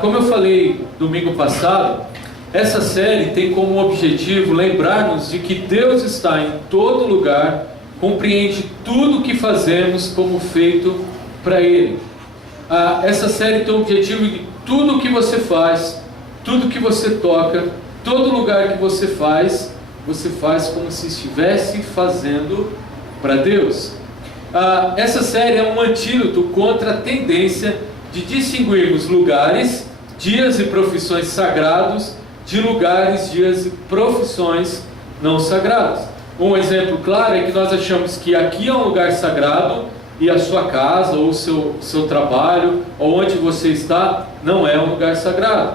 Como eu falei domingo passado, essa série tem como objetivo lembrar-nos de que Deus está em todo lugar, compreende tudo o que fazemos como feito para Ele. Essa série tem o objetivo de tudo o que você faz, tudo que você toca, todo lugar que você faz como se estivesse fazendo para Deus. Essa série é um antídoto contra a tendência de distinguirmos lugares, dias e profissões sagrados de lugares, dias e profissões não sagrados. Um exemplo claro é que nós achamos que aqui é um lugar sagrado e a sua casa ou o seu trabalho ou onde você está não é um lugar sagrado.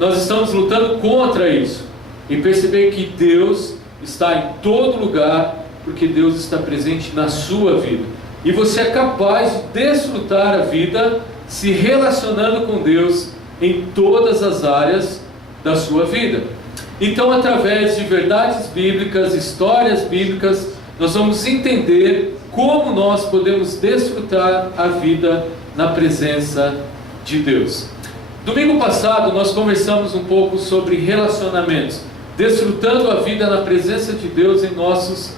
Nós estamos lutando contra isso e perceber que Deus está em todo lugar, porque Deus está presente na sua vida. E você é capaz de desfrutar a vida se relacionando com Deus em todas as áreas da sua vida. Então, através de verdades bíblicas, histórias bíblicas, nós vamos entender como nós podemos desfrutar a vida na presença de Deus. Domingo passado nós conversamos um pouco sobre relacionamentos, desfrutando a vida na presença de Deus em nossos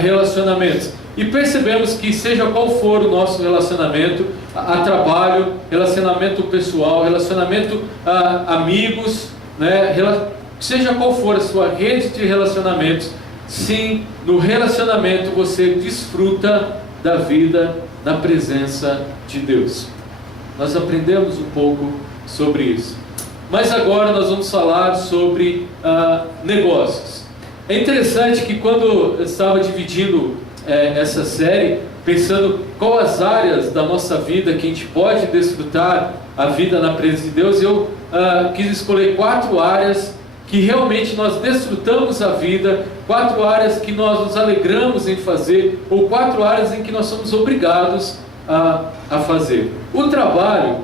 relacionamentos. E percebemos que seja qual for o nosso relacionamento, a trabalho, relacionamento pessoal, relacionamento amigos, né? Seja qual for a sua rede de relacionamentos, sim, no relacionamento você desfruta da vida na presença de Deus. Nós aprendemos um pouco sobre isso. Mas agora nós vamos falar sobre negócios. É interessante que quando eu estava dividindo essa série, pensando quais as áreas da nossa vida que a gente pode desfrutar a vida na presença de Deus, eu quis escolher 4 áreas que realmente nós desfrutamos a vida, 4 áreas que nós nos alegramos em fazer, ou 4 áreas em que nós somos obrigados a fazer. O trabalho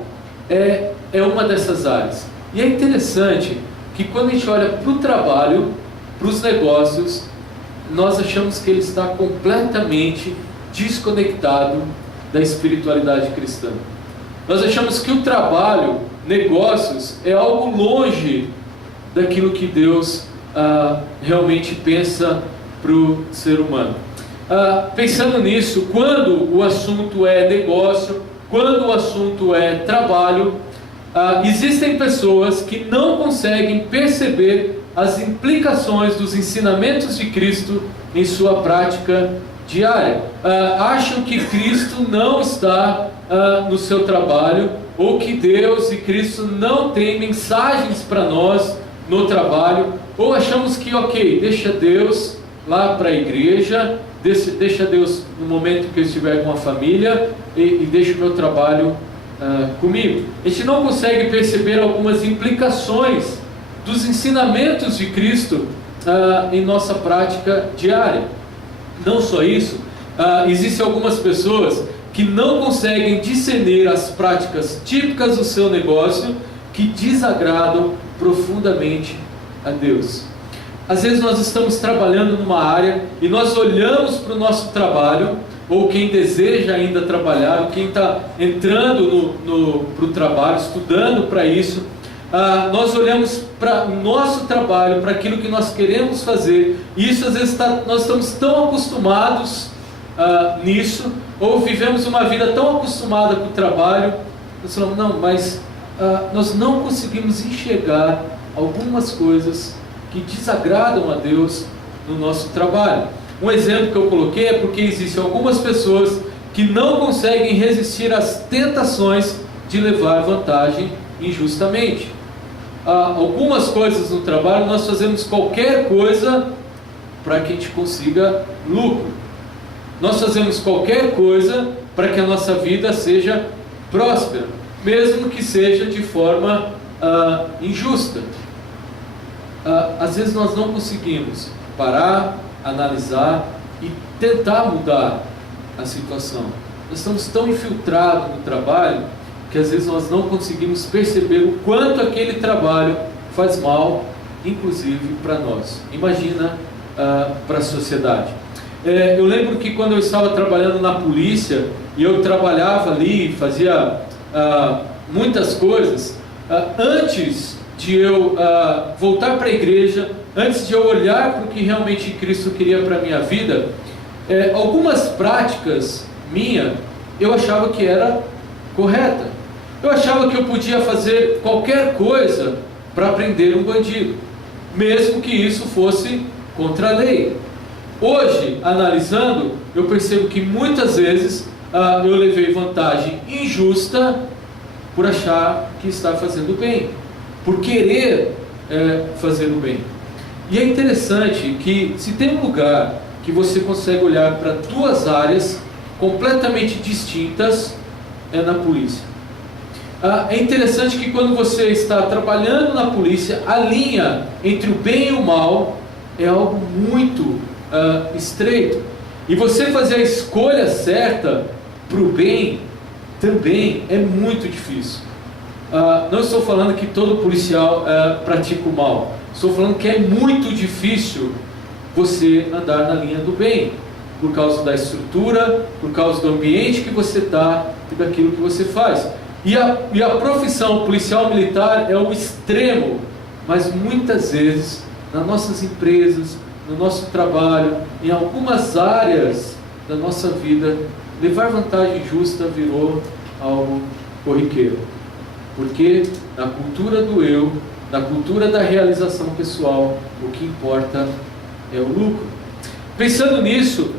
é uma dessas áreas. E é interessante que quando a gente olha para o trabalho, para os negócios, nós achamos que ele está completamente desconectado da espiritualidade cristã. Nós achamos que o trabalho, negócios, é algo longe daquilo que Deus realmente pensa para o ser humano. Pensando nisso, quando o assunto é negócio, quando o assunto é trabalho, existem pessoas que não conseguem perceber as implicações dos ensinamentos de Cristo em sua prática diária. Acham que Cristo não está no seu trabalho, ou que Deus e Cristo não têm mensagens para nós no trabalho, ou achamos que, deixa Deus lá para a igreja, deixa Deus no momento que eu estiver com a família, e deixa o meu trabalho comigo. A gente não consegue perceber algumas implicações dos ensinamentos de Cristo em nossa prática diária. Não só isso, existem algumas pessoas que não conseguem discernir as práticas típicas do seu negócio que desagradam profundamente a Deus. Às vezes nós estamos trabalhando numa área e nós olhamos para o nosso trabalho, ou quem deseja ainda trabalhar, ou quem está entrando para o trabalho, estudando para isso, nós olhamos para o nosso trabalho, para aquilo que nós queremos fazer, e isso às vezes nós estamos tão acostumados nisso, ou vivemos uma vida tão acostumada com o trabalho, nós falamos, não, mas nós não conseguimos enxergar algumas coisas que desagradam a Deus no nosso trabalho. Um exemplo que eu coloquei é porque existem algumas pessoas que não conseguem resistir às tentações de levar vantagem injustamente. Algumas coisas no trabalho nós fazemos qualquer coisa para que a gente consiga lucro. Nós fazemos qualquer coisa para que a nossa vida seja próspera, mesmo que seja de forma injusta. Às vezes nós não conseguimos parar, analisar e tentar mudar a situação. Nós estamos tão infiltrados no trabalho que às vezes nós não conseguimos perceber o quanto aquele trabalho faz mal, inclusive para nós. Imagina para a sociedade. Eu lembro que quando eu estava trabalhando na polícia, e eu trabalhava ali, fazia muitas coisas, antes de eu voltar para a igreja, antes de eu olhar para o que realmente Cristo queria para a minha vida, algumas práticas minhas eu achava que era correta. Eu achava que eu podia fazer qualquer coisa para prender um bandido, mesmo que isso fosse contra a lei. Hoje, analisando, eu percebo que muitas vezes eu levei vantagem injusta por achar que está fazendo bem, por querer fazer o bem. E é interessante que se tem um lugar que você consegue olhar para duas áreas completamente distintas, é na polícia. É interessante que quando você está trabalhando na polícia, a linha entre o bem e o mal é algo muito estreito. E você fazer a escolha certa para o bem também é muito difícil. Não estou falando que todo policial pratica o mal. Estou falando que é muito difícil você andar na linha do bem, por causa da estrutura, por causa do ambiente que você está e daquilo que você faz. E a profissão policial militar é o extremo, mas muitas vezes nas nossas empresas, no nosso trabalho, em algumas áreas da nossa vida, levar vantagem justa virou algo corriqueiro. Porque na cultura do eu, na cultura da realização pessoal, o que importa é o lucro. Pensando nisso,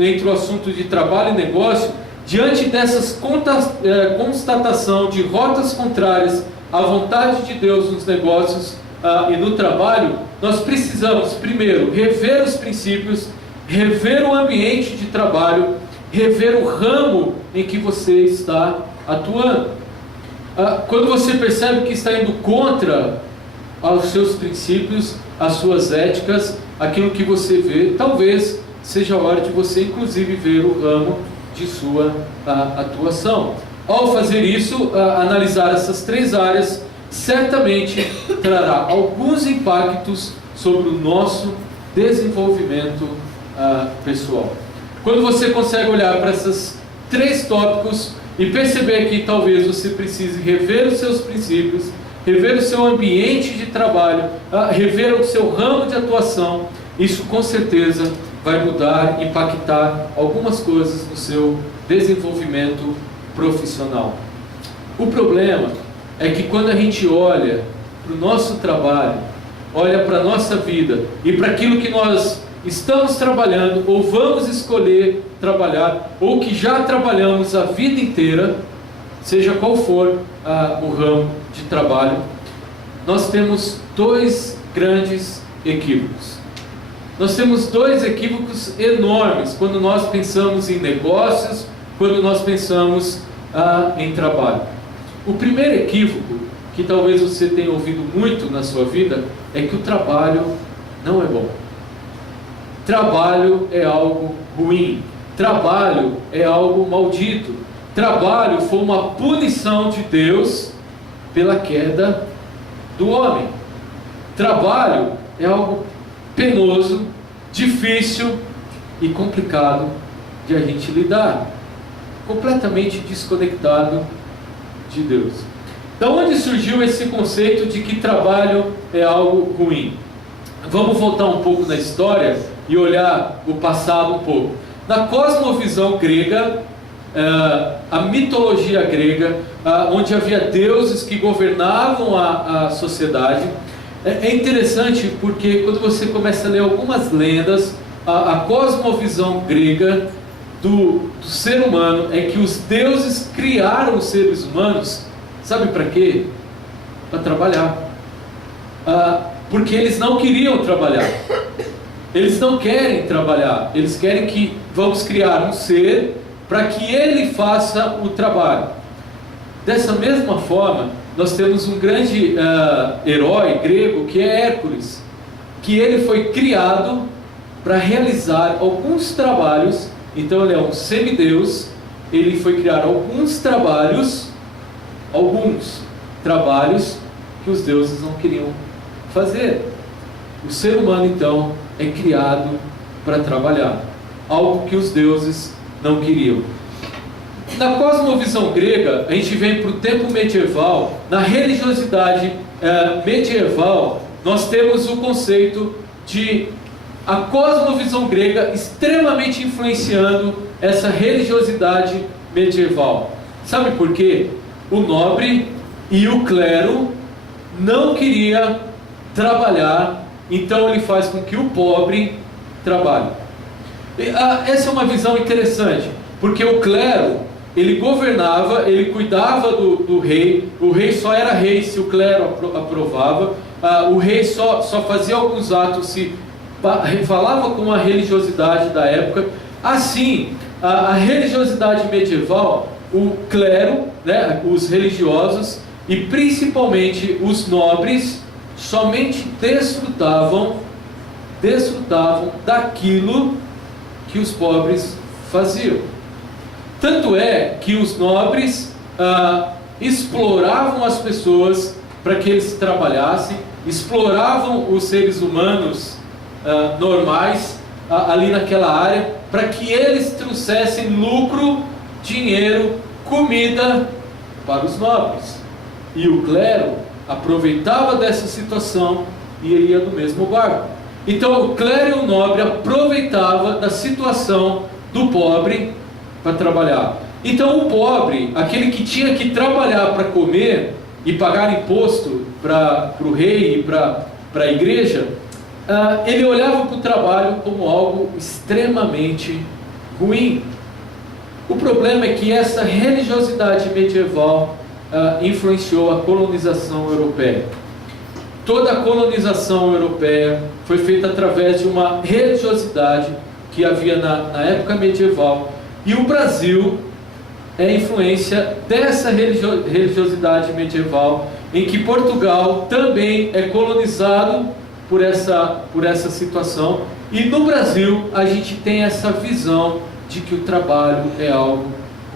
entre o assunto de trabalho e negócio, diante dessas constatação de rotas contrárias à vontade de Deus nos negócios e no trabalho, nós precisamos, primeiro, rever os princípios, rever o ambiente de trabalho, rever o ramo em que você está atuando. Quando você percebe que está indo contra aos seus princípios, as suas éticas, aquilo que você vê, talvez seja a hora de você inclusive ver o ramo de sua atuação. Ao fazer isso, analisar essas três áreas, certamente trará alguns impactos sobre o nosso desenvolvimento pessoal. Quando você consegue olhar para esses três tópicos e perceber que talvez você precise rever os seus princípios, rever o seu ambiente de trabalho, rever o seu ramo de atuação, isso com certeza vai mudar, impactar algumas coisas no seu desenvolvimento profissional. O problema é que quando a gente olha para o nosso trabalho, olha para a nossa vida e para aquilo que nós estamos trabalhando ou vamos escolher trabalhar, ou que já trabalhamos a vida inteira, seja qual for o ramo de trabalho, nós temos dois grandes equívocos. Nós temos dois equívocos enormes quando nós pensamos em negócios, quando nós pensamos em trabalho. O primeiro equívoco, que talvez você tenha ouvido muito na sua vida, é que o trabalho não é bom. Trabalho é algo ruim. Trabalho é algo maldito. Trabalho foi uma punição de Deus pela queda do homem. Trabalho é algo penoso, difícil e complicado de a gente lidar. Completamente desconectado de Deus. Da onde surgiu esse conceito de que trabalho é algo ruim? Vamos voltar um pouco na história e olhar o passado um pouco. Na cosmovisão grega, a mitologia grega, onde havia deuses que governavam a sociedade, é interessante porque quando você começa a ler algumas lendas, a cosmovisão grega do ser humano é que os deuses criaram os seres humanos, sabe para quê? Para trabalhar. Porque eles não queriam trabalhar. Eles não querem trabalhar. Eles querem que vamos criar um ser para que ele faça o trabalho. Dessa mesma forma, nós temos um grande herói grego que é Hércules, que ele foi criado para realizar alguns trabalhos. Então ele é um semideus. Ele foi criar alguns trabalhos que os deuses não queriam fazer. O ser humano então é criado para trabalhar, algo que os deuses não queriam. Na cosmovisão grega, a gente vem para o tempo medieval. Na religiosidade medieval, nós temos o conceito de a cosmovisão grega extremamente influenciando essa religiosidade medieval. Sabe por quê? O nobre e o clero não queria trabalhar, então ele faz com que o pobre trabalhe. Essa é uma visão interessante, porque o clero, ele governava, ele cuidava do rei. O rei só era rei se o clero aprovava. O rei só fazia alguns atos se falava com a religiosidade da época. Assim, a religiosidade medieval, o clero, né, os religiosos e principalmente os nobres somente desfrutavam daquilo que os pobres faziam. Tanto é que os nobres exploravam as pessoas para que eles trabalhassem, exploravam os seres humanos normais ali naquela área, para que eles trouxessem lucro, dinheiro, comida para os nobres. E o clero aproveitava dessa situação e ele ia do mesmo barco. Então o clero e o nobre aproveitava da situação do pobre para trabalhar. Então o pobre, aquele que tinha que trabalhar para comer e pagar imposto para o rei e para a igreja, ele olhava para o trabalho como algo extremamente ruim. O problema é que essa religiosidade medieval influenciou a colonização europeia. Toda a colonização europeia foi feita através de uma religiosidade que havia na época medieval. E o Brasil é influência dessa religiosidade medieval, em que Portugal também é colonizado por essa situação. E no Brasil a gente tem essa visão de que o trabalho é algo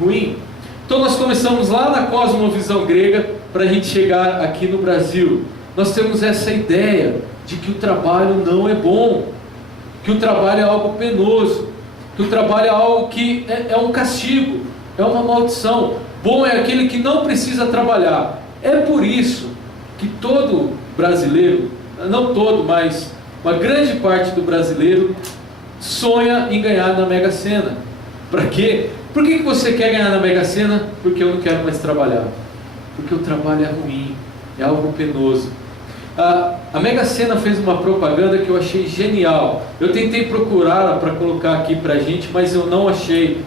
ruim. Então nós começamos lá na cosmovisão grega para a gente chegar aqui no Brasil. Nós temos essa ideia de que o trabalho não é bom, que o trabalho é algo penoso, que o trabalho é algo que é um castigo, é uma maldição. Bom é aquele que não precisa trabalhar. É por isso que todo brasileiro, não todo, mas uma grande parte do brasileiro sonha em ganhar na Mega Sena. Para quê? Por que você quer ganhar na Mega Sena? Porque eu não quero mais trabalhar. Porque o trabalho é ruim, é algo penoso. A Mega Sena fez uma propaganda que eu achei genial. Eu tentei procurar para colocar aqui para a gente, mas eu não achei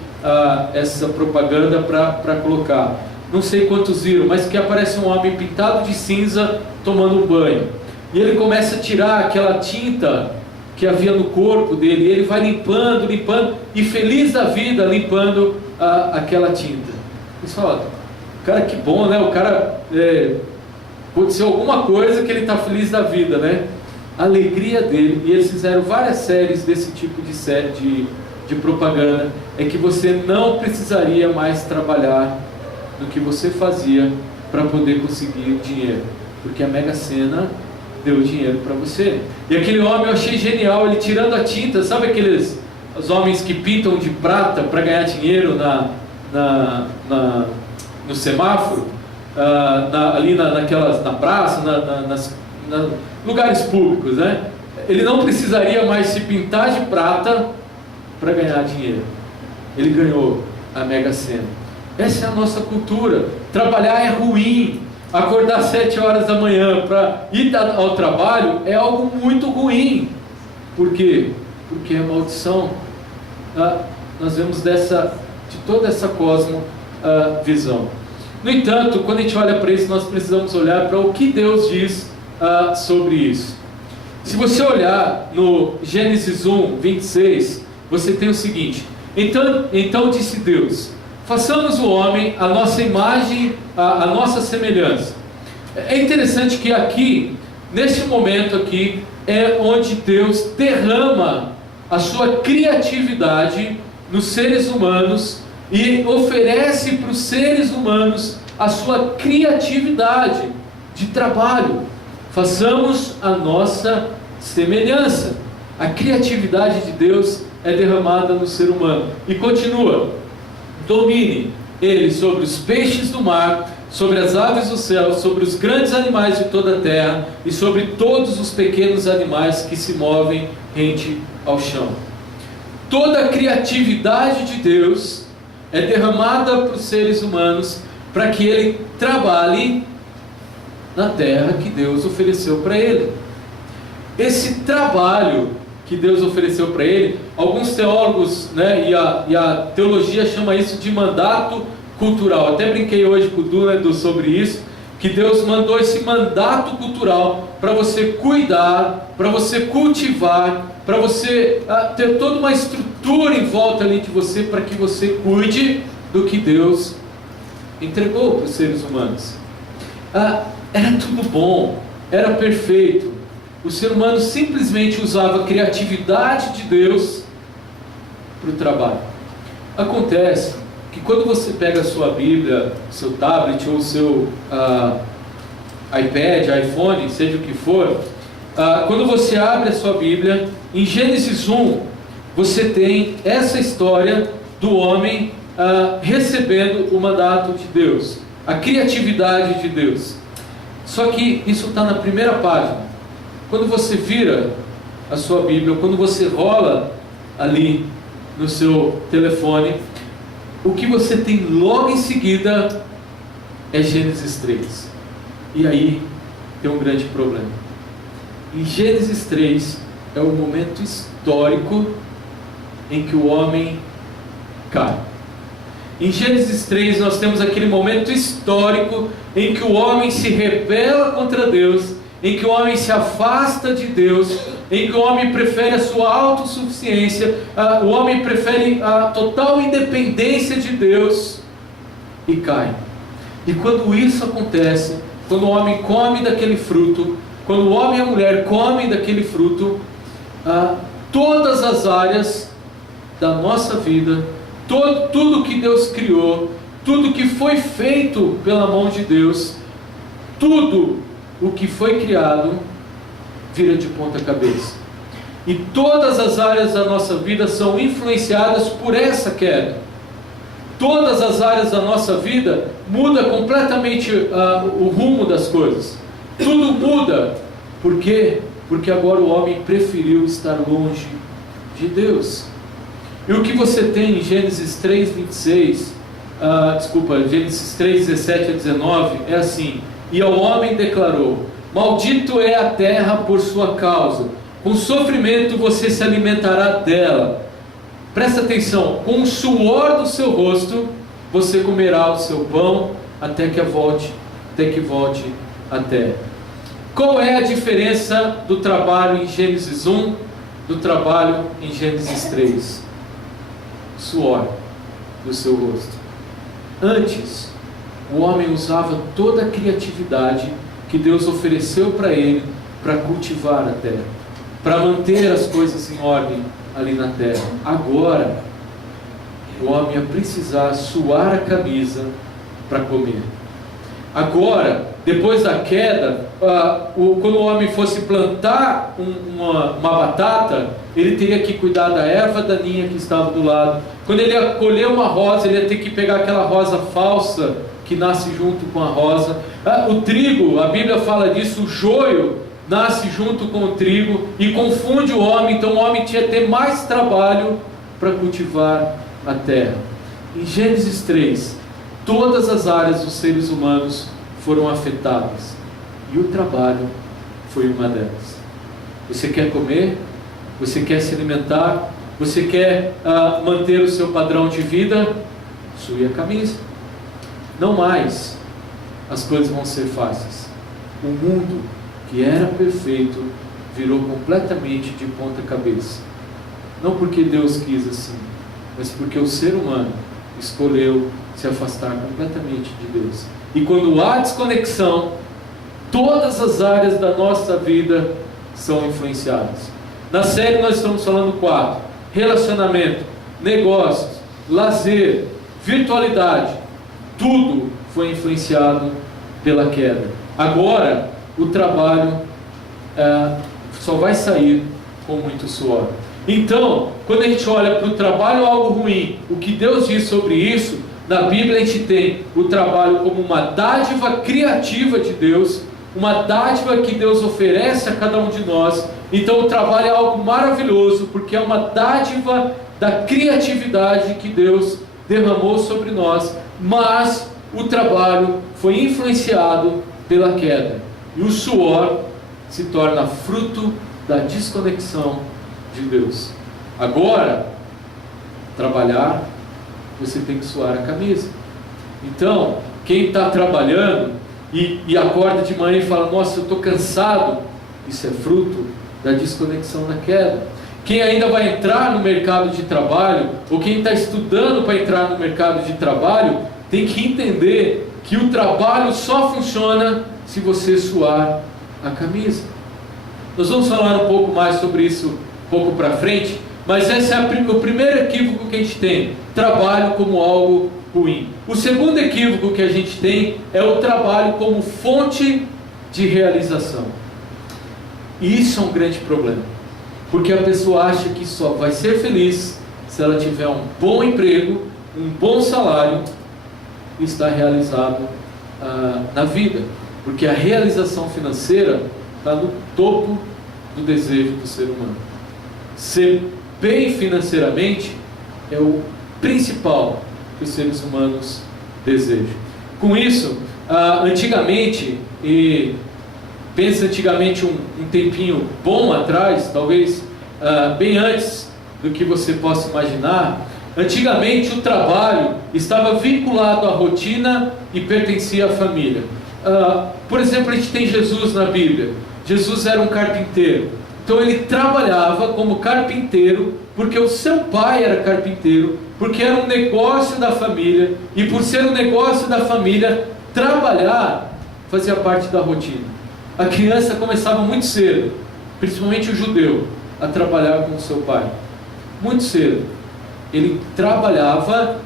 essa propaganda para colocar. Não sei quantos viram, mas que aparece um homem pintado de cinza tomando um banho. E ele começa a tirar aquela tinta que havia no corpo dele, e ele vai limpando, e feliz da vida, limpando aquela tinta. Você fala, cara, que bom, né? O cara, aconteceu alguma coisa que ele está feliz da vida, né? A alegria dele, e eles fizeram várias séries desse tipo de série de propaganda, é que você não precisaria mais trabalhar do que você fazia para poder conseguir dinheiro, porque a Mega Sena deu dinheiro para você. E aquele homem eu achei genial, ele tirando a tinta, sabe os homens que pintam de prata para ganhar dinheiro no semáforo, ali na praça, lugares públicos, né? Ele não precisaria mais se pintar de prata para ganhar dinheiro. Ele ganhou a Mega Sena. Essa é a nossa cultura. Trabalhar é ruim. Acordar 7 horas da manhã para ir ao trabalho é algo muito ruim. Por quê? Porque é maldição. Nós vemos de toda essa visão. No entanto, quando a gente olha para isso, nós precisamos olhar para o que Deus diz sobre isso. Se você olhar no Gênesis 1, 26, você tem o seguinte: então disse Deus: façamos o homem à nossa imagem, à nossa semelhança. É interessante que aqui, neste momento aqui, é onde Deus derrama a sua criatividade nos seres humanos e oferece para os seres humanos a sua criatividade de trabalho. Façamos a nossa semelhança. A criatividade de Deus é derramada no ser humano. E continua: domine Ele sobre os peixes do mar, sobre as aves do céu, sobre os grandes animais de toda a terra e sobre todos os pequenos animais que se movem rente ao chão. Toda a criatividade de Deus é derramada para os seres humanos para que ele trabalhe na terra que Deus ofereceu para ele. Esse trabalho que Deus ofereceu para ele, alguns teólogos, né, e a teologia chama isso de mandato cultural. Até brinquei hoje com o Dúnedo sobre isso, que Deus mandou esse mandato cultural para você cuidar, para você cultivar, para você ter toda uma estrutura em volta ali de você, para que você cuide do que Deus entregou para os seres humanos. Era tudo bom, era perfeito. O ser humano simplesmente usava a criatividade de Deus para o trabalho. Acontece que quando você pega a sua Bíblia, seu tablet ou seu iPad, iPhone, seja o que for, quando você abre a sua Bíblia, em Gênesis 1, você tem essa história do homem recebendo o mandato de Deus, a criatividade de Deus. Só que isso está na primeira página. Quando você vira a sua Bíblia, quando você rola ali no seu telefone, o que você tem logo em seguida é Gênesis 3. E aí tem um grande problema. Em Gênesis 3 é o momento histórico em que o homem cai. Em Gênesis 3 nós temos aquele momento histórico em que o homem se rebela contra Deus, em que o homem se afasta de Deus, em que o homem prefere a sua autossuficiência, o homem prefere a total independência de Deus e cai. E quando isso acontece, quando o homem come daquele fruto, quando o homem e a mulher comem daquele fruto, todas as áreas da nossa vida, tudo que Deus criou, tudo que foi feito pela mão de Deus, tudo o que foi criado vira de ponta cabeça. E todas as áreas da nossa vida são influenciadas por essa queda. Todas as áreas da nossa vida muda completamente o rumo das coisas. Tudo muda. Por quê? Porque agora o homem preferiu estar longe de Deus. E o que você tem em Gênesis 3:26, Gênesis 3:17 a 19, é assim: e ao homem declarou: maldito é a terra por sua causa, com sofrimento você se alimentará dela. Presta atenção: com o suor do seu rosto você comerá o seu pão até que volte à terra. Qual é a diferença do trabalho em Gênesis 1 do trabalho em Gênesis 3? Suor do seu rosto. Antes, o homem usava toda a criatividade que Deus ofereceu para ele para cultivar a terra, para manter as coisas em ordem ali na terra. Agora, o homem ia precisar suar a camisa para comer. Agora, depois da queda, quando o homem fosse plantar uma batata, ele teria que cuidar da erva daninha que estava do lado. Quando ele ia colher uma rosa, ele ia ter que pegar aquela rosa falsa que nasce junto com a rosa. O trigo, a Bíblia fala disso, o joio nasce junto com o trigo e confunde o homem. Então o homem tinha que ter mais trabalho para cultivar a terra. Em Gênesis 3, todas as áreas dos seres humanos foram afetadas e o trabalho foi uma delas. Você quer comer? Você quer se alimentar? Você quer manter o seu padrão de vida? Sue a camisa. Não mais as coisas vão ser fáceis. O mundo que era perfeito virou completamente de ponta cabeça. Não porque Deus quis assim, mas porque o ser humano escolheu se afastar completamente de Deus. E quando há desconexão, todas as áreas da nossa vida são influenciadas. Na série nós estamos falando 4: relacionamento, negócios, lazer, virtualidade. Tudo foi influenciado pela queda. Agora, o trabalho só vai sair com muito suor. Então, quando a gente olha para o trabalho algo ruim, o que Deus diz sobre isso, Na Bíblia a gente tem o trabalho como uma dádiva criativa de Deus, uma dádiva que Deus oferece a cada um de nós. Então o trabalho é algo maravilhoso, porque é uma dádiva da criatividade que Deus derramou sobre nós, mas o trabalho foi influenciado pela queda, e o suor se torna fruto da desconexão de Deus. Agora, trabalhar, você tem que suar a camisa. Então, quem está trabalhando e acorda de manhã e fala, nossa, eu estou cansado, isso é fruto da desconexão da queda. Quem ainda vai entrar no mercado de trabalho, ou quem está estudando para entrar no mercado de trabalho, tem que entender que o trabalho só funciona se você suar a camisa. Nós vamos falar um pouco mais sobre isso um pouco para frente, mas esse é o primeiro equívoco que a gente tem: trabalho como algo ruim. O segundo equívoco que a gente tem é o trabalho como fonte de realização. E isso é um grande problema, porque a pessoa acha que só vai ser feliz se ela tiver um bom emprego, um bom salário e estar realizado na vida, porque a realização financeira está no topo do desejo do ser humano. Ser bem financeiramente é o principal que os seres humanos desejam. Com isso, antigamente, e pensa antigamente um tempinho bom atrás, talvez bem antes do que você possa imaginar, antigamente o trabalho estava vinculado à rotina e pertencia à família. Por exemplo, a gente tem Jesus na Bíblia. Jesus era um carpinteiro, então ele trabalhava como carpinteiro, porque o seu pai era carpinteiro, porque era um negócio da família, e por ser um negócio da família, trabalhar fazia parte da rotina. A criança começava muito cedo, principalmente o judeu, a trabalhar com o seu pai. Muito cedo. Ele trabalhava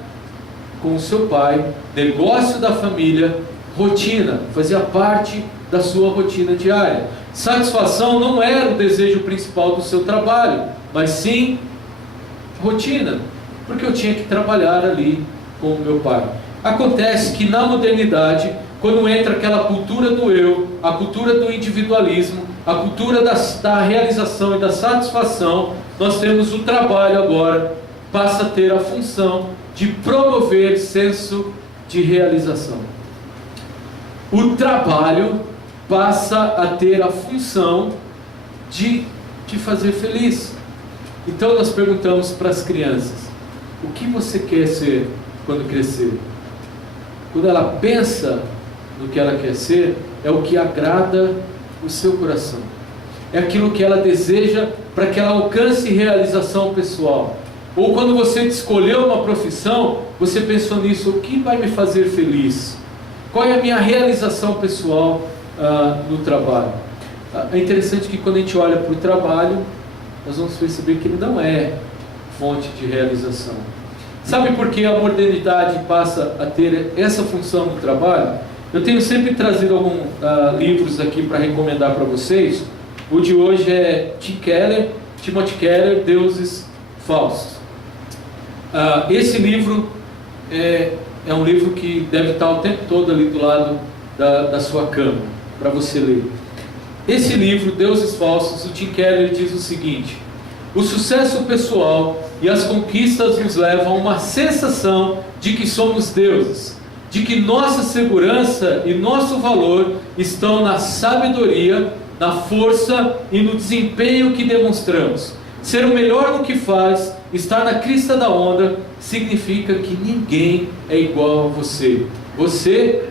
com o seu pai, negócio da família, rotina, fazia parte da sua rotina diária. Satisfação não era o desejo principal do seu trabalho, mas sim rotina, porque eu tinha que trabalhar ali com o meu pai. Acontece que na modernidade, quando entra aquela cultura do eu, a cultura do individualismo, a cultura da realização e da satisfação, nós temos o trabalho agora, passa a ter a função de promover senso de realização. O trabalho passa a ter a função de te fazer feliz. Então nós perguntamos para as crianças: o que você quer ser quando crescer? Quando ela pensa no que ela quer ser, é o que agrada o seu coração. É aquilo que ela deseja para que ela alcance realização pessoal. Ou quando você escolheu uma profissão, você pensou nisso: o que vai me fazer feliz? Qual é a minha realização pessoal no trabalho? É interessante que quando a gente olha para o trabalho, nós vamos perceber que ele não é fonte de realização. Sabe por que a modernidade passa a ter essa função no trabalho? Eu tenho sempre trazido alguns livros aqui para recomendar para vocês. O de hoje é Timothy Keller, Deuses Falsos. Esse livro é um livro que deve estar o tempo todo ali do lado da sua cama, para você ler. Esse livro, Deuses Falsos, o Tim Keller diz o seguinte: o sucesso pessoal e as conquistas nos levam a uma sensação de que somos deuses, de que nossa segurança e nosso valor estão na sabedoria, na força e no desempenho que demonstramos. Ser o melhor no que faz, estar na crista da onda, significa que ninguém é igual a você. Você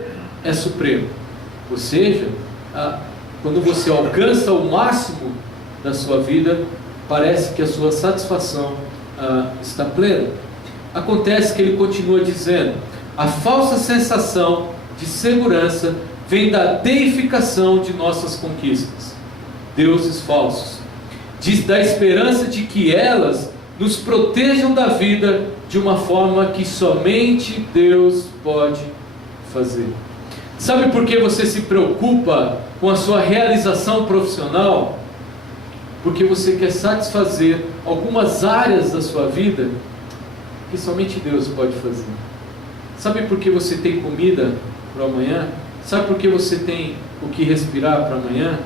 é supremo. Ou seja, quando você alcança o máximo da sua vida, parece que a sua satisfação está plena. Acontece que ele continua dizendo: a falsa sensação de segurança vem da deificação de nossas conquistas. Deuses falsos. Diz da esperança de que elas nos protejam da vida de uma forma que somente Deus pode fazer. Sabe por que você se preocupa com a sua realização profissional? Porque você quer satisfazer algumas áreas da sua vida que somente Deus pode fazer. Sabe por que você tem comida para amanhã? Sabe por que você tem o que respirar para amanhã?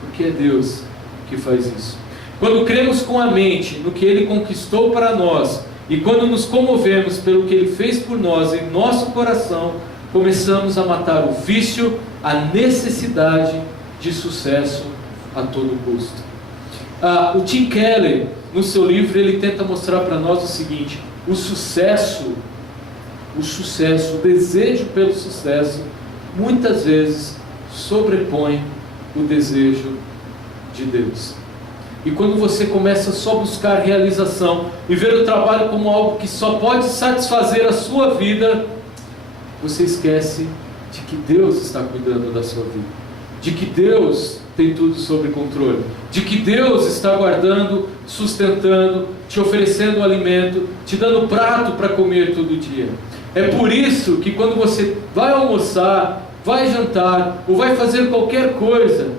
Porque é Deus que faz isso. Quando cremos com a mente no que Ele conquistou para nós, e quando nos comovemos pelo que Ele fez por nós em nosso coração, começamos a matar o vício, a necessidade de sucesso a todo custo. O Tim Keller, no seu livro, ele tenta mostrar para nós o seguinte: o sucesso, o desejo pelo sucesso, muitas vezes sobrepõe o desejo de Deus. E quando você começa só a buscar realização e ver o trabalho como algo que só pode satisfazer a sua vida, você esquece de que Deus está cuidando da sua vida, de que Deus tem tudo sob controle, de que Deus está guardando, sustentando, te oferecendo alimento, te dando prato para comer todo dia. É por isso que quando você vai almoçar, vai jantar ou vai fazer qualquer coisa,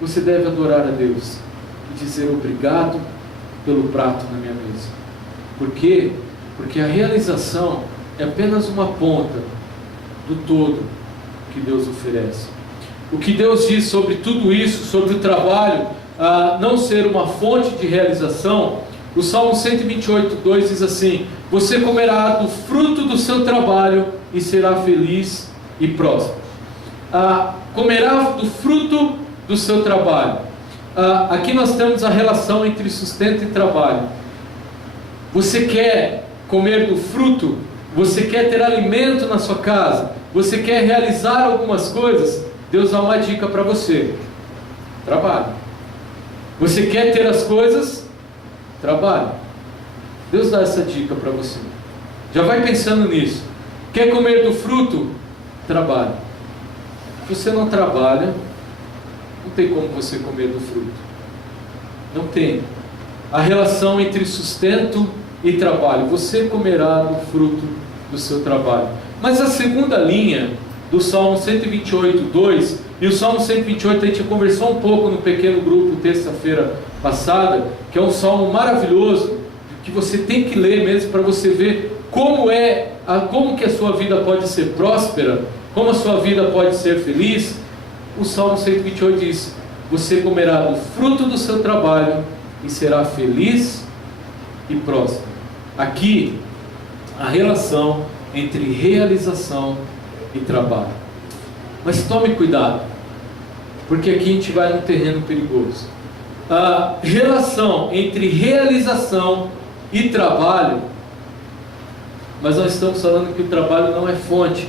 você deve adorar a Deus e dizer obrigado pelo prato na minha mesa. Por quê? Porque a realização é apenas uma ponta do todo que Deus oferece. O que Deus diz sobre tudo isso, sobre o trabalho não ser uma fonte de realização, o Salmo 128:2 diz assim: você comerá do fruto do seu trabalho e será feliz e próspero. Comerá do fruto do seu trabalho. Aqui nós temos a relação entre sustento e trabalho. Você quer comer do fruto? Você quer ter alimento na sua casa? Você quer realizar algumas coisas? Deus dá uma dica para você: trabalhe. Você quer ter as coisas? Trabalhe. Deus dá essa dica para você. Já vai pensando nisso. Quer comer do fruto? Trabalhe. Se você não trabalha, não tem como você comer do fruto. Não tem. A relação entre sustento e trabalho. Você comerá do fruto do seu trabalho. Mas a segunda linha do Salmo 128:2, e o Salmo 128 a gente conversou um pouco no pequeno grupo terça-feira passada, que é um salmo maravilhoso, que você tem que ler mesmo para você ver como que a sua vida pode ser próspera, como a sua vida pode ser feliz. O Salmo 128 diz: você comerá do fruto do seu trabalho e será feliz e próspero. Aqui, a relação entre realização e trabalho. Mas tome cuidado, porque aqui a gente vai num terreno perigoso. A relação entre realização e trabalho, mas nós estamos falando que o trabalho não é fonte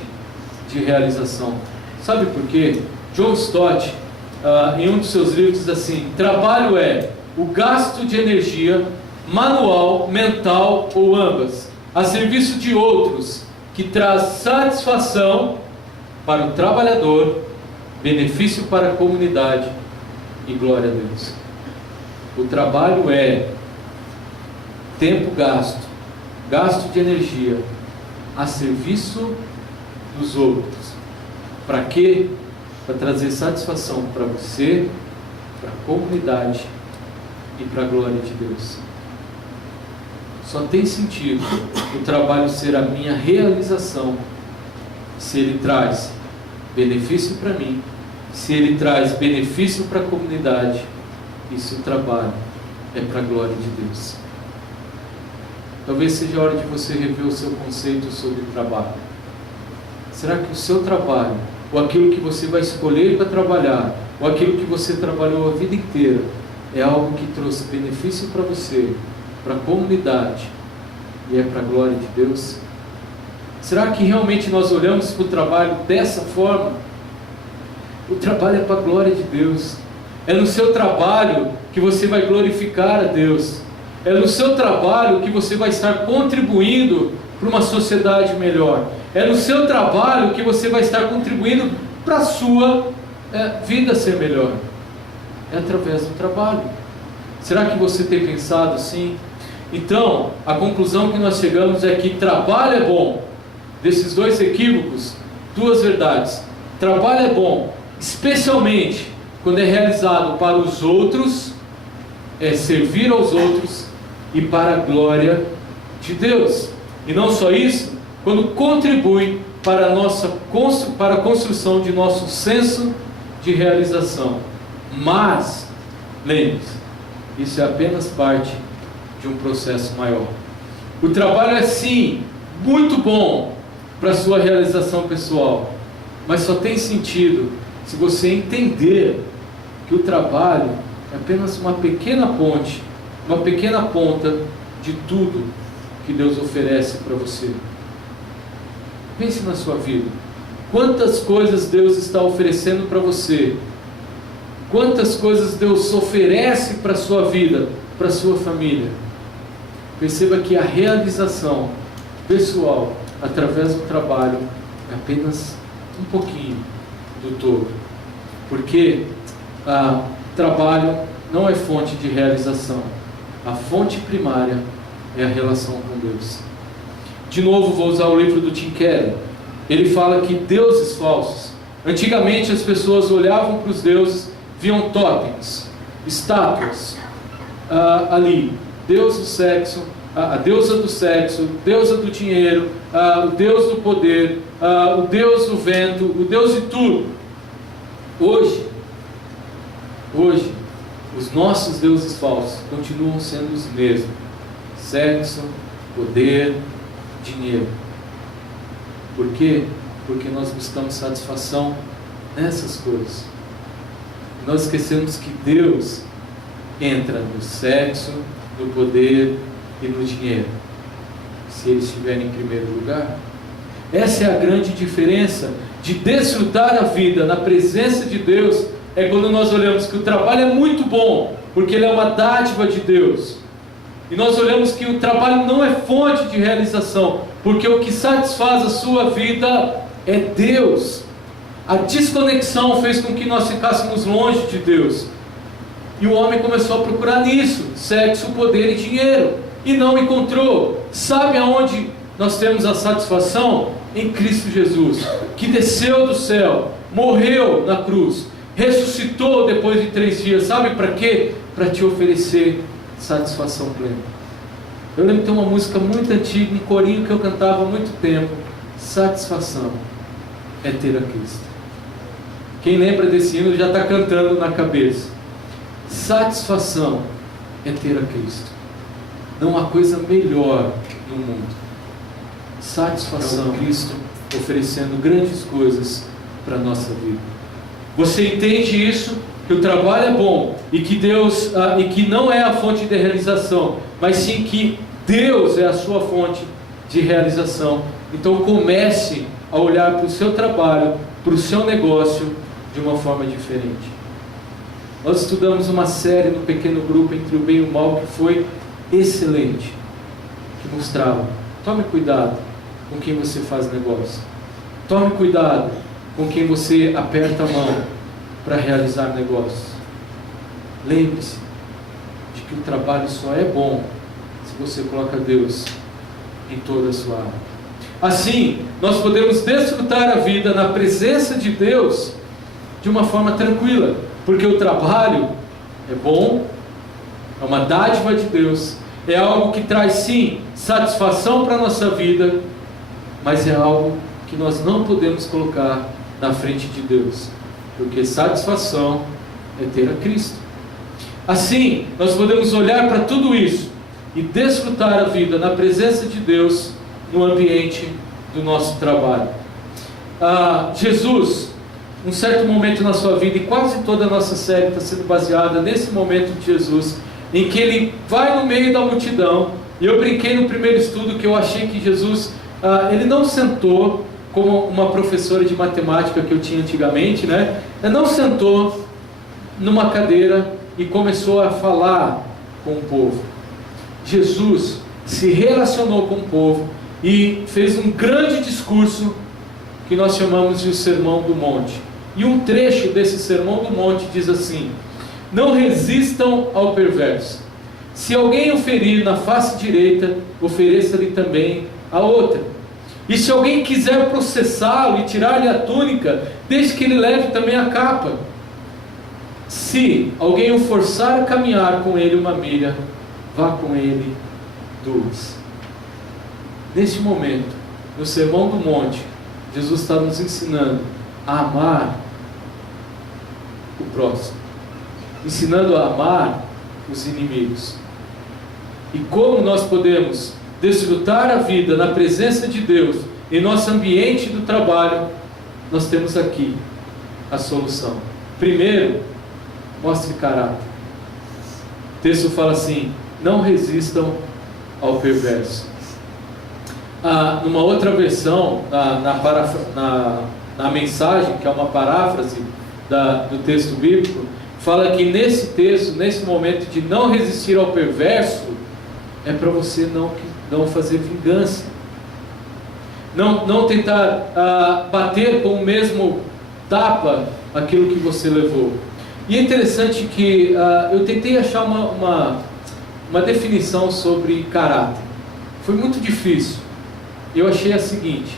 de realização. Sabe por quê? John Stott, em um dos seus livros, diz assim: trabalho é o gasto de energia manual, mental ou ambas, a serviço de outros, que traz satisfação para o trabalhador, benefício para a comunidade e glória a Deus. O trabalho é tempo gasto, gasto de energia a serviço dos outros. Para quê? Para trazer satisfação para você, para a comunidade e para a glória de Deus. Só tem sentido o trabalho ser a minha realização se ele traz benefício para mim, se ele traz benefício para a comunidade, e se o trabalho é para a glória de Deus. Talvez seja a hora de você rever o seu conceito sobre trabalho. Será que o seu trabalho, ou aquilo que você vai escolher para trabalhar, ou aquilo que você trabalhou a vida inteira, é algo que trouxe benefício para você, para a comunidade, e é para a glória de Deus? Será que realmente nós olhamos para o trabalho dessa forma? O trabalho é para a glória de Deus. É no seu trabalho que você vai glorificar a Deus. É no seu trabalho que você vai estar contribuindo para uma sociedade melhor. É no seu trabalho que você vai estar contribuindo para a sua vida ser melhor. É através do trabalho. Será que você tem pensado assim? Então, a conclusão que nós chegamos é que trabalho é bom. Desses dois equívocos, duas verdades. Trabalho é bom, especialmente quando é realizado para os outros, é servir aos outros e para a glória de Deus. E não só isso, quando contribui para a construção de nosso senso de realização. Mas, lembre-se, isso é apenas parte de um processo maior. O trabalho é sim muito bom para a sua realização pessoal, mas só tem sentido se você entender que o trabalho é apenas uma pequena ponte, uma pequena ponta de tudo que Deus oferece para você. Pense na sua vida. Quantas coisas Deus está oferecendo para você? Quantas coisas Deus oferece para a sua vida, para a sua família? Perceba que a realização pessoal, através do trabalho, é apenas um pouquinho do todo. Porque trabalho não é fonte de realização. A fonte primária é a relação com Deus. De novo, vou usar o livro do Tim Keller. Ele fala que deuses falsos. Antigamente as pessoas olhavam para os deuses, viam totens, estátuas ali. Deus do sexo, a deusa do sexo, deusa do dinheiro, o Deus do poder, o Deus do vento, o Deus de tudo. Hoje, os nossos deuses falsos continuam sendo os mesmos: sexo, poder, dinheiro. Por quê? Porque nós buscamos satisfação nessas coisas. Nós esquecemos que Deus entra no sexo, no poder e no dinheiro, se Ele estiver em primeiro lugar. Essa é a grande diferença de desfrutar a vida na presença de Deus. É quando nós olhamos que o trabalho é muito bom, porque ele é uma dádiva de Deus, e nós olhamos que o trabalho não é fonte de realização, porque o que satisfaz a sua vida é Deus. A desconexão fez com que nós ficássemos longe de Deus, e o homem começou a procurar nisso: sexo, poder e dinheiro, e não encontrou. Sabe aonde nós temos a satisfação? Em Cristo Jesus, que desceu do céu, morreu na cruz, ressuscitou depois de 3 dias. Sabe para quê? Para te oferecer satisfação plena. Eu lembro de ter uma música muito antiga, um corinho que eu cantava há muito tempo: satisfação é ter a Cristo. Quem lembra desse hino já está cantando na cabeça. Satisfação é ter a Cristo. Não há coisa melhor no mundo. Satisfação, Cristo oferecendo grandes coisas para a nossa vida. Você entende isso? Que o trabalho é bom e que Deus e que não é a fonte de realização, mas sim que Deus é a sua fonte de realização. Então comece a olhar para o seu trabalho, para o seu negócio de uma forma diferente. Nós estudamos uma série no pequeno grupo Entre o Bem e o Mal, que foi excelente, que mostrava: tome cuidado com quem você faz negócio, tome cuidado com quem você aperta a mão para realizar negócios. Lembre-se de que o trabalho só é bom se você coloca Deus em toda a sua área. Assim, nós podemos desfrutar a vida na presença de Deus de uma forma tranquila, porque o trabalho é bom, é uma dádiva de Deus, é algo que traz sim satisfação para a nossa vida, mas é algo que nós não podemos colocar na frente de Deus, porque satisfação é ter a Cristo. Assim, nós podemos olhar para tudo isso e desfrutar a vida na presença de Deus no ambiente do nosso trabalho. Jesus, um certo momento na sua vida, e quase toda a nossa série está sendo baseada nesse momento de Jesus, em que ele vai no meio da multidão. E eu brinquei no primeiro estudo que eu achei que Jesus, ele não sentou como uma professora de matemática que eu tinha antigamente, né? Ele não sentou numa cadeira e começou a falar com o povo. Jesus se relacionou com o povo e fez um grande discurso que nós chamamos de o Sermão do Monte. E um trecho desse Sermão do Monte diz assim: não resistam ao perverso. Se alguém o ferir na face direita, ofereça-lhe também a outra. E se alguém quiser processá-lo e tirar-lhe a túnica, deixe que ele leve também a capa. Se alguém o forçar a caminhar com ele 1 milha, vá com ele 2. Neste momento, no Sermão do Monte, Jesus está nos ensinando a amar o próximo, ensinando a amar os inimigos. E como nós podemos desfrutar a vida na presença de Deus em nosso ambiente do trabalho, nós temos aqui a solução. Primeiro, mostre caráter. O texto fala assim: não resistam ao perverso. Numa outra versão, na mensagem, que é uma paráfrase do texto bíblico, fala que nesse texto, nesse momento de não resistir ao perverso, é para você não fazer vingança, não tentar bater com o mesmo tapa aquilo que você levou. E é interessante que eu tentei achar uma definição sobre caráter. Foi muito difícil. Eu achei a seguinte: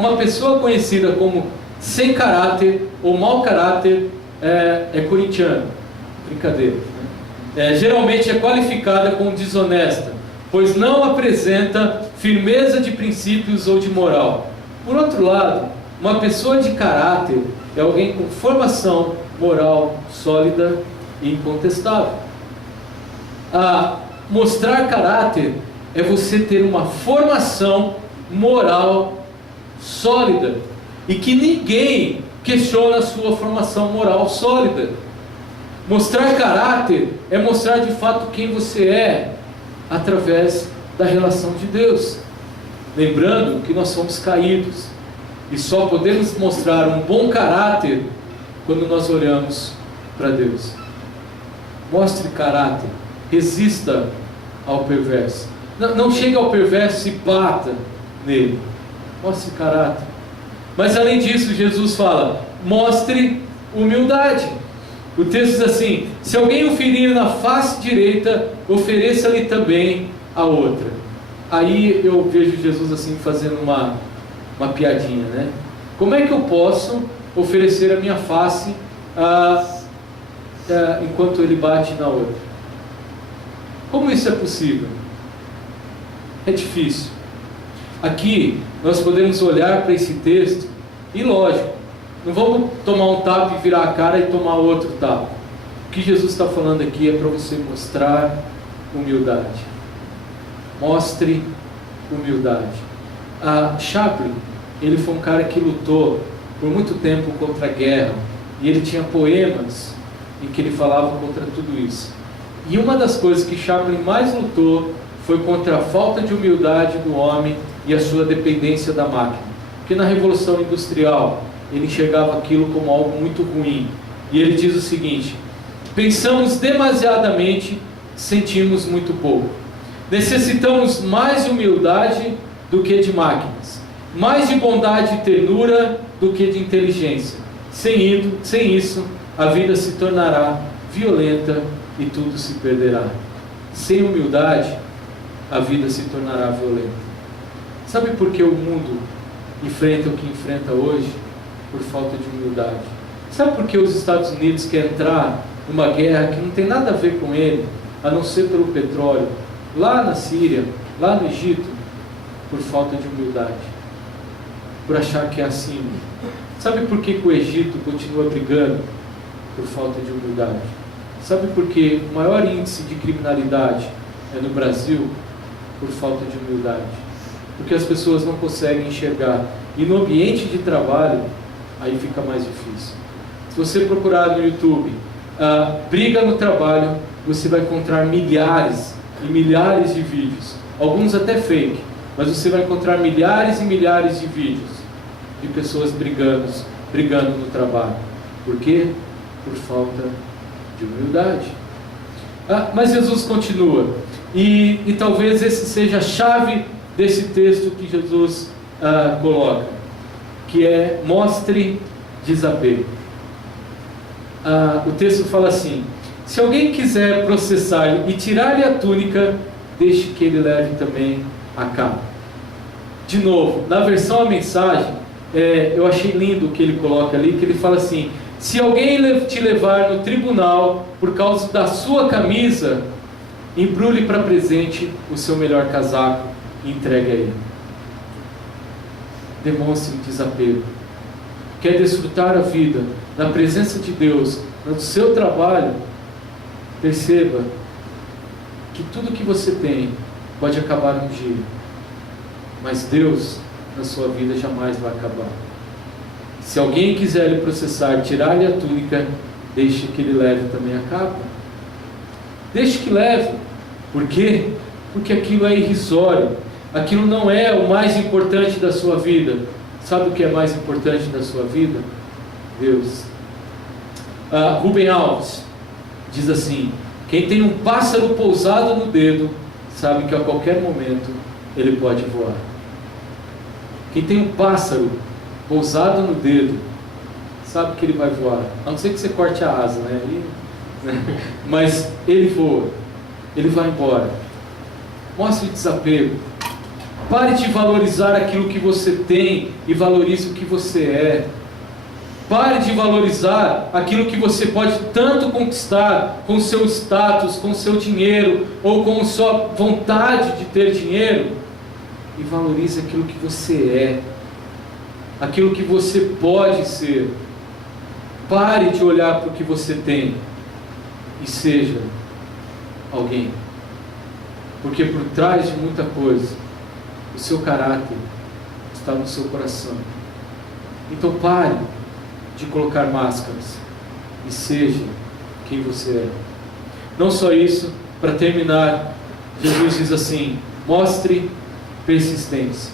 uma pessoa conhecida como sem caráter ou mau caráter é corintiano. Brincadeira, né? Geralmente é qualificada como desonesta, pois não apresenta firmeza de princípios ou de moral. Por outro lado, uma pessoa de caráter é alguém com formação moral sólida e incontestável. Mostrar caráter é você ter uma formação moral sólida e que ninguém questiona a sua formação moral sólida. Mostrar caráter é mostrar de fato quem você é através da relação de Deus. Lembrando que nós somos caídos e só podemos mostrar um bom caráter quando nós olhamos para Deus. Mostre caráter, resista ao perverso. Não chegue ao perverso e bata nele. Mostre caráter. Mas além disso, Jesus fala: mostre humildade. O texto diz assim: se alguém o ferir na face direita, ofereça-lhe também a outra. Aí eu vejo Jesus assim fazendo uma piadinha, né? Como é que eu posso oferecer a minha face enquanto ele bate na outra? Como isso é possível? É difícil. Aqui nós podemos olhar para esse texto e, lógico, não vamos tomar um tapa e virar a cara e tomar outro tapa. O que Jesus está falando aqui é para você mostrar humildade. Mostre humildade. Chaplin, ele foi um cara que lutou por muito tempo contra a guerra, e ele tinha poemas em que ele falava contra tudo isso. E uma das coisas que Chaplin mais lutou foi contra a falta de humildade do homem e a sua dependência da máquina. Porque na Revolução Industrial ele enxergava aquilo como algo muito ruim. E ele diz o seguinte: pensamos demasiadamente, sentimos muito pouco. Necessitamos mais de humildade do que de máquinas, mais de bondade e ternura do que de inteligência. Sem isso, a vida se tornará violenta e tudo se perderá. Sem humildade, a vida se tornará violenta. Sabe por que o mundo enfrenta o que enfrenta hoje? Por falta de humildade. Sabe por que os Estados Unidos querem entrar numa guerra que não tem nada a ver com ele, a não ser pelo petróleo, lá na Síria, lá no Egito? Por falta de humildade, por achar que é acima. Sabe por que o Egito continua brigando? Por falta de humildade. Sabe por que o maior índice de criminalidade é no Brasil? Por falta de humildade. Porque as pessoas não conseguem enxergar. E no ambiente de trabalho, aí fica mais difícil. Se você procurar no YouTube briga no trabalho, você vai encontrar milhares e milhares de vídeos, alguns até fake, mas você vai encontrar milhares e milhares de vídeos de pessoas brigando no trabalho. Por quê? Por falta de humildade. Mas Jesus continua, e talvez esse seja a chave desse texto que Jesus coloca, que é: mostre desapego. O texto fala assim: se alguém quiser processar-lhe e tirar-lhe a túnica, deixe que ele leve também a capa. De novo, na versão A Mensagem, eu achei lindo o que ele coloca ali, que ele fala assim: se alguém te levar no tribunal por causa da sua camisa, embrulhe para presente o seu melhor casaco e entregue a ele. demonstre desapego. Quer desfrutar a vida na presença de Deus, no seu trabalho, perceba que tudo que você tem pode acabar um dia, mas Deus na sua vida jamais vai acabar. Se alguém quiser lhe processar, tirar-lhe a túnica, deixe que ele leve também a capa. Deixe que leve. Por quê? Porque aquilo é irrisório. Aquilo não é o mais importante da sua vida. Sabe o que é mais importante da sua vida? Deus. Rubem Alves diz assim: quem tem um pássaro pousado no dedo, sabe que a qualquer momento ele pode voar. Quem tem um pássaro pousado no dedo, sabe que ele vai voar. A não ser que você corte a asa, né? Mas ele voa, ele vai embora. Mostre desapego. Pare de valorizar aquilo que você tem e valorize o que você é. Pare de valorizar aquilo que você pode tanto conquistar com seu status, com seu dinheiro ou com sua vontade de ter dinheiro, e valorize aquilo que você é, aquilo que você pode ser. Pare de olhar para o que você tem e seja alguém, porque por trás de muita coisa, o seu caráter está no seu coração. Então pare de colocar máscaras e seja quem você é. Não só isso, para terminar, Jesus diz assim: mostre persistência.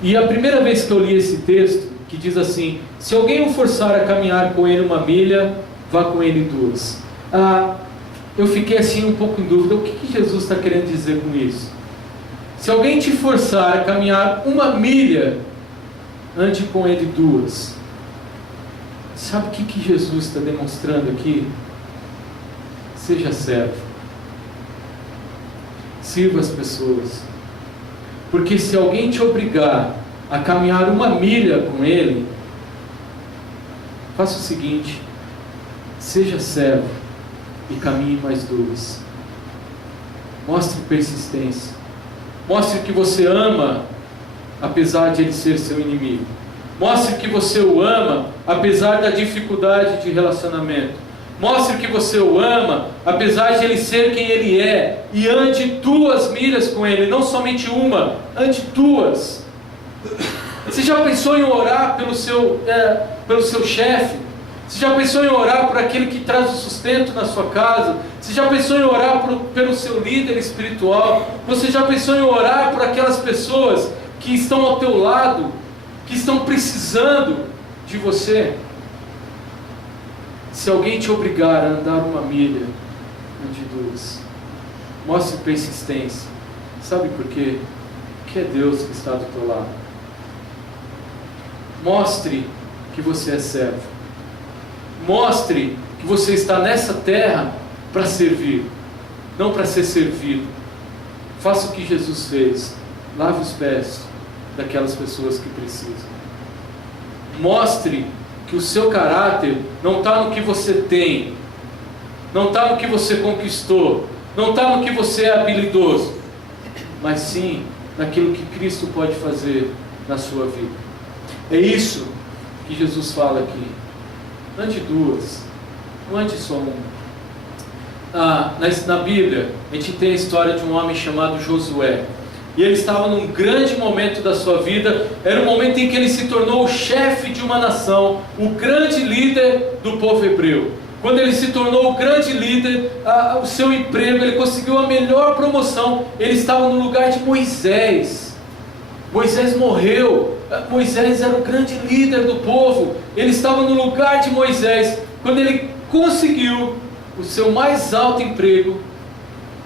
E a primeira vez que eu li esse texto, que diz assim: se alguém o forçar a caminhar com ele 1 milha, vá com ele 2. Eu fiquei assim um pouco em dúvida, o que Jesus está querendo dizer com isso? Se alguém te forçar a caminhar 1 milha, ande com ele 2. Sabe o que Jesus está demonstrando aqui? Seja servo. Sirva as pessoas. Porque se alguém te obrigar a caminhar 1 milha com ele, faça o seguinte: seja servo e caminhe mais 2. Mostre persistência. Mostre que você ama, apesar de ele ser seu inimigo. Mostre que você o ama, apesar da dificuldade de relacionamento. Mostre que você o ama, apesar de ele ser quem ele é. E ande 2 milhas com ele, não somente 1, ande 2. Você já pensou em orar pelo seu chefe? Você já pensou em orar por aquele que traz o sustento na sua casa? Você já pensou em orar pelo seu líder espiritual? Você já pensou em orar por aquelas pessoas que estão ao teu lado, que estão precisando de você? Se alguém te obrigar a andar 1 milha, ande 2. Mostre persistência. Sabe por quê? Porque é Deus que está do teu lado. Mostre que você é servo. Mostre que você está nessa terra para servir, não para ser servido. Faça o que Jesus fez. Lave os pés daquelas pessoas que precisam. Mostre que o seu caráter não está no que você tem, não está no que você conquistou, não está no que você é habilidoso, mas sim naquilo que Cristo pode fazer na sua vida. É isso que Jesus fala aqui. Ande 2, não ande só 1. Na Bíblia, a gente tem a história de um homem chamado Josué. E ele estava num grande momento da sua vida. Era o momento em que ele se tornou o chefe de uma nação, o grande líder do povo hebreu. Quando ele se tornou o grande líder, o seu emprego, ele conseguiu a melhor promoção. Ele estava no lugar de Moisés. Moisés morreu. Moisés era o grande líder do povo. Ele estava no lugar de Moisés. Quando ele conseguiu o seu mais alto emprego,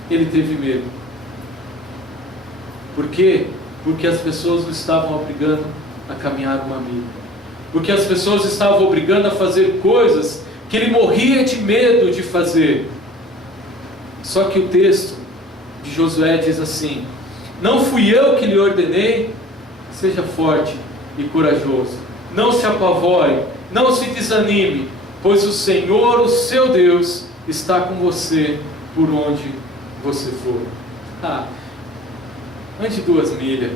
ele teve medo. Por quê? Porque as pessoas o estavam obrigando a caminhar 1 milha. Porque as pessoas estavam obrigando a fazer coisas que ele morria de medo de fazer. Só que o texto de Josué diz assim: não fui eu que lhe ordenei? Seja forte e corajoso. Não se apavore, não se desanime, pois o Senhor, o seu Deus, está com você por onde você for. Ande 2 milhas.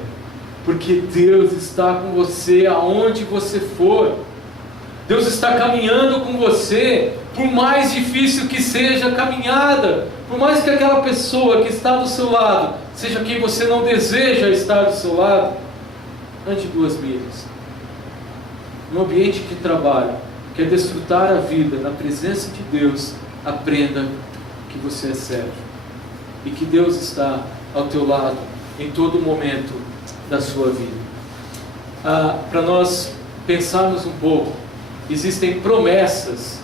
porque Deus está com você aonde você for. Deus está caminhando com você, por mais difícil que seja a caminhada, por mais que aquela pessoa que está do seu lado seja quem você não deseja estar do seu lado, ande 2 milhas. No ambiente de trabalho, quer desfrutar a vida na presença de Deus, aprenda que você é servo e que Deus está ao teu lado em todo momento da sua vida. Para nós pensarmos um pouco, existem promessas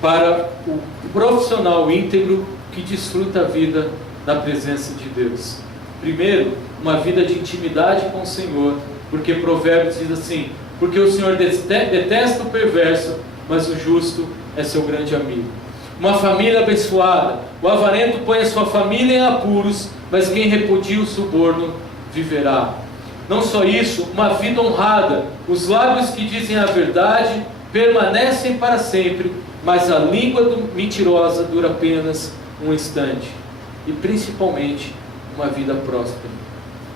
para o profissional íntegro que desfruta a vida na presença de Deus. Primeiro, uma vida de intimidade com o Senhor, porque Provérbios diz assim: porque o Senhor detesta o perverso, mas o justo é seu grande amigo. Uma família abençoada, o avarento põe a sua família em apuros, mas quem repudia o suborno viverá. Não só isso, uma vida honrada, os lábios que dizem a verdade permanecem para sempre, mas a língua mentirosa dura apenas um instante. E principalmente, uma vida próspera.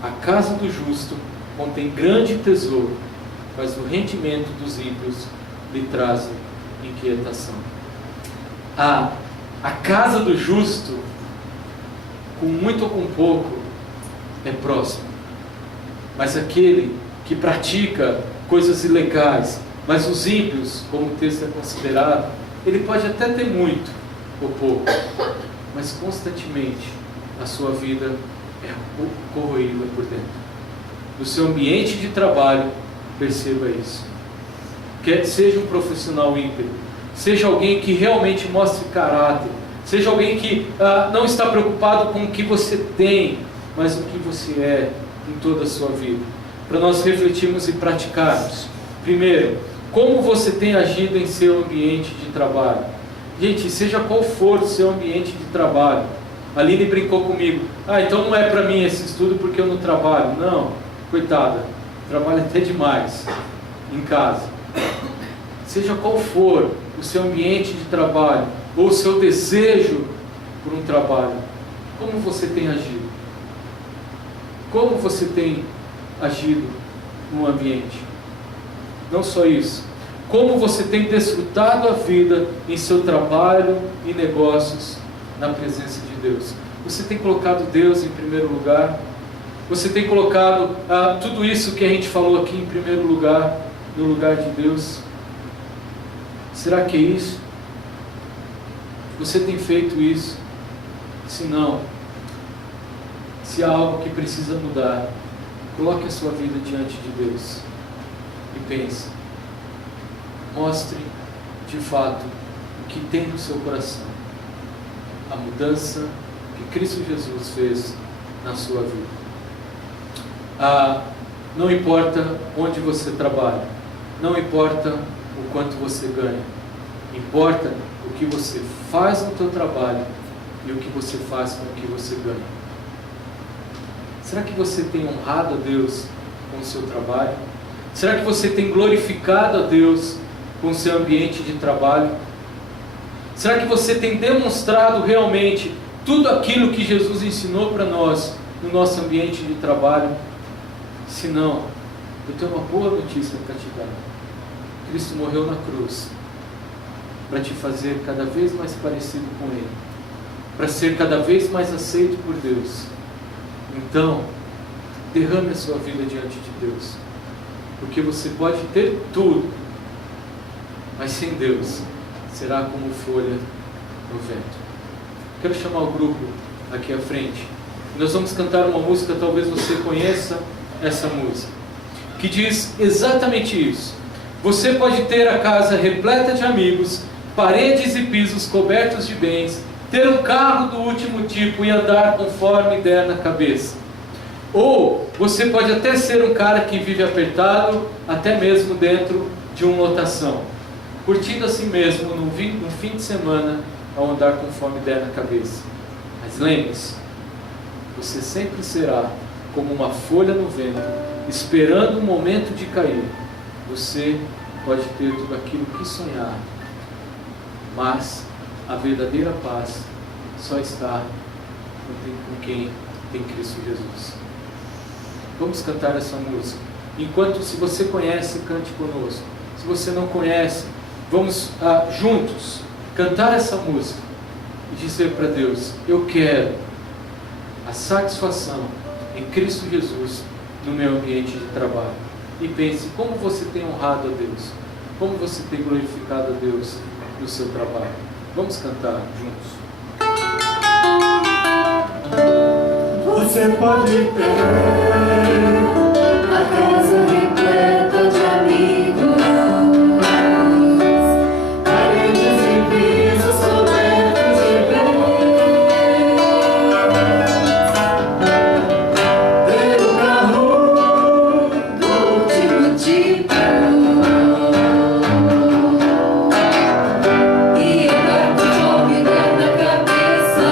A casa do justo contém grande tesouro, mas o rendimento dos ímpios lhe trazem inquietação. A casa do justo, com muito ou com pouco, é próspero. Mas aquele que pratica coisas ilegais, mas os ímpios, como o texto é considerado, ele pode até ter muito ou pouco, mas constantemente a sua vida é corroída por dentro. No seu ambiente de trabalho, perceba isso. Quer seja um profissional íntegro, seja alguém que realmente mostre caráter, seja alguém que não está preocupado com o que você tem, mas o que você é em toda a sua vida. Para nós refletirmos e praticarmos. Primeiro, como você tem agido em seu ambiente de trabalho? Gente, seja qual for o seu ambiente de trabalho. A Aline brincou comigo: então não é para mim esse estudo porque eu não trabalho. Não, coitada, trabalha até demais em casa. Seja qual for o seu ambiente de trabalho, ou o seu desejo por um trabalho, como você tem agido? Como você tem agido no ambiente? Não só isso, como você tem desfrutado a vida em seu trabalho e negócios na presença de Deus? Você tem colocado Deus em primeiro lugar? Você tem colocado tudo isso que a gente falou aqui em primeiro lugar, no lugar de Deus? Será que é isso? Você tem feito isso? Se não, se há algo que precisa mudar, coloque a sua vida diante de Deus e pense. Mostre de fato o que tem no seu coração, a mudança que Cristo Jesus fez na sua vida. Não importa onde você trabalha, não importa o quanto você ganha, importa o que você faz no teu trabalho e o que você faz com o que você ganha. Será que você tem honrado a Deus com o seu trabalho? Será que você tem glorificado a Deus com o seu ambiente de trabalho? Será que você tem demonstrado realmente tudo aquilo que Jesus ensinou para nós no nosso ambiente de trabalho? Se não, eu tenho uma boa notícia para te dar. Cristo morreu na cruz para te fazer cada vez mais parecido com Ele, para ser cada vez mais aceito por Deus. Então, derrame a sua vida diante de Deus, porque você pode ter tudo, mas sem Deus será como folha no vento. Quero chamar o grupo aqui à frente. Nós vamos cantar uma música, talvez você conheça essa música, que diz exatamente isso. Você pode ter a casa repleta de amigos, paredes e pisos cobertos de bens, ter um carro do último tipo e andar conforme der na cabeça. Ou você pode até ser um cara que vive apertado, até mesmo dentro de uma lotação, curtindo assim mesmo no fim de semana ao andar conforme der na cabeça. Mas lembre-se, você sempre será como uma folha no vento, esperando o momento de cair. Você pode ter tudo aquilo que sonhar, mas a verdadeira paz só está com quem tem Cristo Jesus. Vamos cantar essa música. Enquanto, se você conhece, cante conosco. Se você não conhece, vamos juntos cantar essa música e dizer para Deus: eu quero a satisfação em Cristo Jesus no meu ambiente de trabalho. E pense como você tem honrado a Deus, como você tem glorificado a Deus no seu trabalho. Vamos cantar juntos. Você pode ter a casa repleta de amigos, paredes e pisos cobertos de bens, ter um carro do último tipo e andar com Job na cabeça.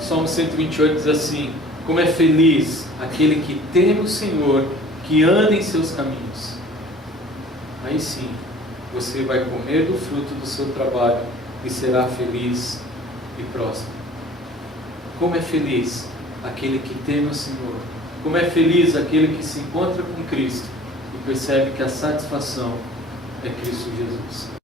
Salmo 128 diz assim: como é feliz aquele que teme o Senhor, que anda em seus caminhos. Aí sim, você vai comer do fruto do seu trabalho e será feliz e próspero. Como é feliz aquele que teme o Senhor. Como é feliz aquele que se encontra com Cristo e percebe que a satisfação é Cristo Jesus.